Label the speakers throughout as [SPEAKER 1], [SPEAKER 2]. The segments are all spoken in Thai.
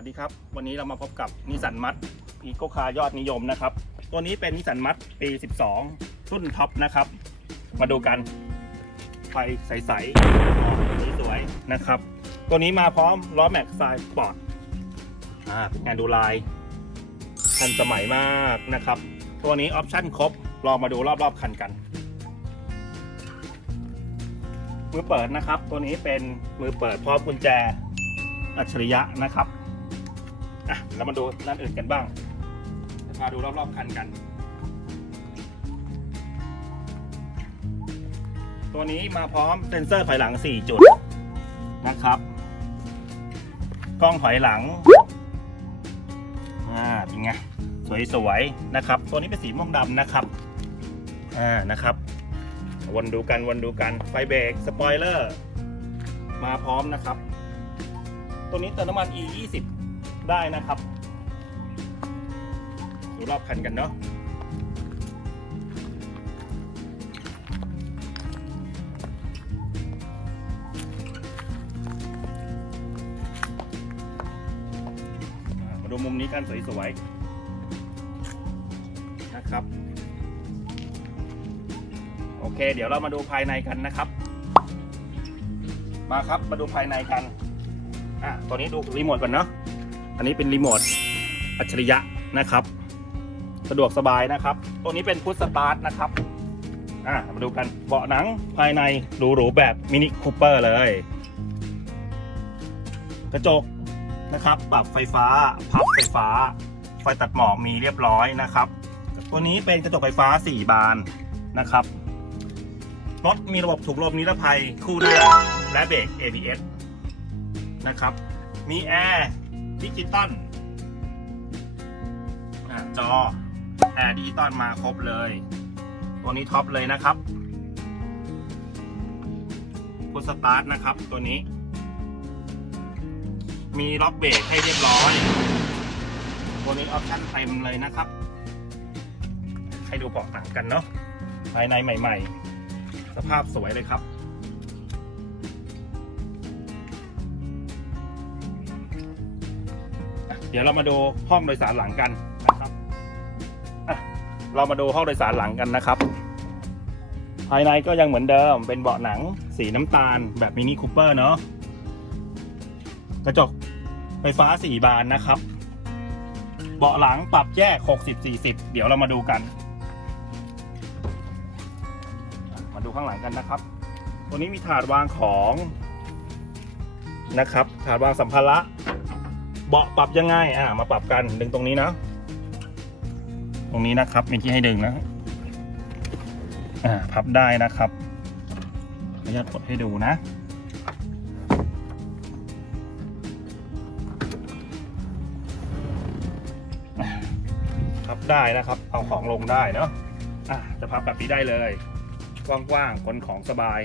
[SPEAKER 1] วัสดีครับ วันนี้เรามาพบกับนิสสันมัตอีโกคายอดนิยมนะครับ ตัวนี้เป็นนิสสันมัตปี 12 รุ่นท็อปนะครับ มาดูกัน ไฟใสๆสีสวยนะครับ ตัวนี้มาพร้อมล้อแม็กไซสปอร์ตงานดูลายทันสมัยมากนะครับ ตัวนี้ออปชั่นครบ ลองมาดูรอบๆคันกัน มือเปิดนะครับ ตัวนี้เป็นมือเปิดพร้อมกุญแจอัจฉริยะนะครับ อะเรามาดูด้านอื่นกันบ้างจะพาดูรอบๆคันกัน ตัวนี้มาพร้อมเซ็นเซอร์ถอยหลัง 4 จุดนะครับ กล้องถอยหลังอ่าเป็นไงสวยๆนะครับ ตัวนี้เป็นสีม่วงดำนะครับอ่านะครับ วนดูกันวนดูกันไฟเบรกสปอยเลอร์มาพร้อมนะครับ ตัวนี้เติมน้ำมัน e 2 0 ได้นะครับดูรอบคันกันเนาะมาดูมุมนี้กันสวยๆนะครับ โอเค เดี๋ยวเรามาดูภายในกันนะครับ มาครับมาดูภายในกันอะตัวนี้ดูรีโมทก่อนเนาะ อันนี้เป็นรีโมทอัจฉริยะนะครับ สะดวกสบายนะครับ ตัวนี้เป็นพุทสตาร์ทนะครับอะมาดูกันเบาะหนังภายในหรูๆแบบมินิคูเปอร์เลย กระจกนะครับปรับไฟฟ้า พับไฟฟ้า ไฟตัดหมอกมีเรียบร้อยนะครับ ตัวนี้เป็นกระจกไฟฟ้า 4 บานนะครับรถมีระบบถูกลมนิรภัยคู่หน้าและเบรก ABS นะครับ มีแอร์ ดิจิตอลอะจอแอร์ดิจิตอลมาครบเลย ตัวนี้ท็อปเลยนะครับพุทสตาร์ทนะครับตัวนี้ มีล็อกเบรกให้เรียบร้อย ตัวนี้ออปชั่นเต็มเลยนะครับ ให้ดูเบาะหนังกันเนาะภายในใหม่ ๆ สภาพสวยเลยครับ เดี๋ยวเรามาดูห้องโดยสารหลังกันนะครับเรามาดูห้องโดยสารหลังกันนะครับ ภายในก็ยังเหมือนเดิมเป็นเบาะหนังสีน้ำตาลแบบมินิคูเปอร์เนาะกระจกไฟฟ้า 4 บานนะครับ เบาะหลังปรับแยก 60-40 เดี๋ยวเรามาดูกัน มาดูข้างหลังกันนะครับ ตัวนี้มีถาดวางของนะครับ ถาดวางสัมภาระ เบาะปรับยังไงอ่ามาปรับกันดึงตรงนี้นะตรงนี้นะครับมีที่ให้ดึงนะอ่าพับได้นะครับขออนุญาตกดให้ดูนะพับได้นะครับ เอาของลงได้เนาะอะจะพับแบบนี้ได้เลยกว้างๆขนของสบาย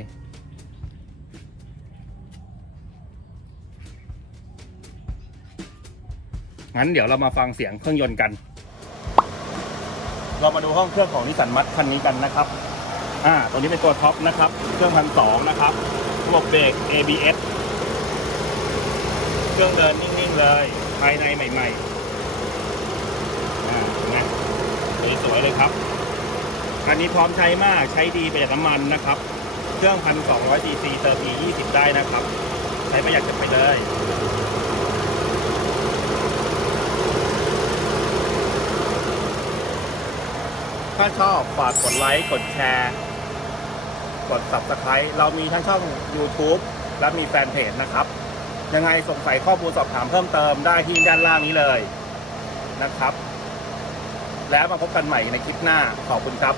[SPEAKER 1] งั้นเดี๋ยวเรามาฟังเสียงเครื่องยนต์กัน เรามาดูห้องเครื่องของนิสสันมัตคันนี้กันนะครับ อ่า ตัวนี้เป็นตัวท็อปนะครับ เครื่องพันสองนะครับระบบเบรก ABS เครื่องเดินนิ่งๆเลย ภายในใหม่ๆอ่าเห็นไหมสวยๆเลยครับคันนี้พร้อมใช้มากใช้ดีประหยัดน้ำมันนะครับ เครื่องพันสองร้อยซีซีเติม E ยี่สิบได้นะครับ ใช้ประหยัดกันไปเลย ถ้าชอบฝากกดไลค์ กดแชร์ กด subscribe เรามีทั้งช่อง YouTube และมีแฟนเพจนะครับ ยังไงสงสัยข้อมูลสอบถามเพิ่มเติมได้ที่ด้านล่างนี้เลยนะครับ แล้วมาพบกันใหม่ในคลิปหน้าขอบคุณครับ